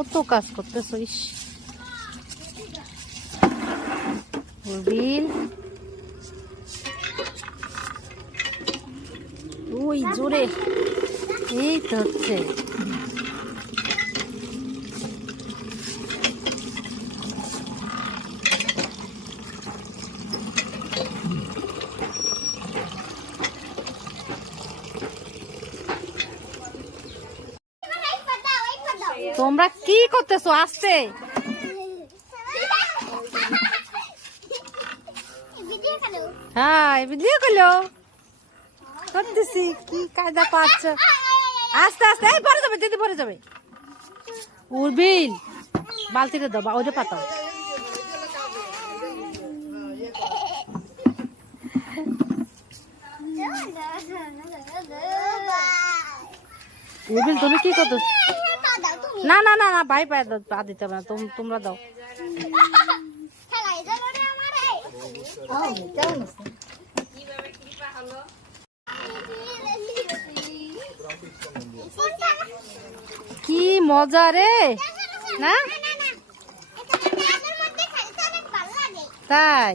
কত কাজ করতেছো। ইস উর্বিল, ওই জোরে, এই তো হচ্ছে। তোমরা কি করতেছো? আসছে হ্যাঁ, ভিডিও করলো করতেছি। কি কায়দা পাচ্ছ? আস্তে আস্তে, এই পরে যাবে, দিদি পরে যাবে। উর্বিল, বালতিটা দাও, ওইটা পাতাও। উর্বিল, তুমি কি করতেছ? না না না না, ভাই পায়ে পা দিতে হবে না, তোমরা দাও। কি মজা রে, না তাই?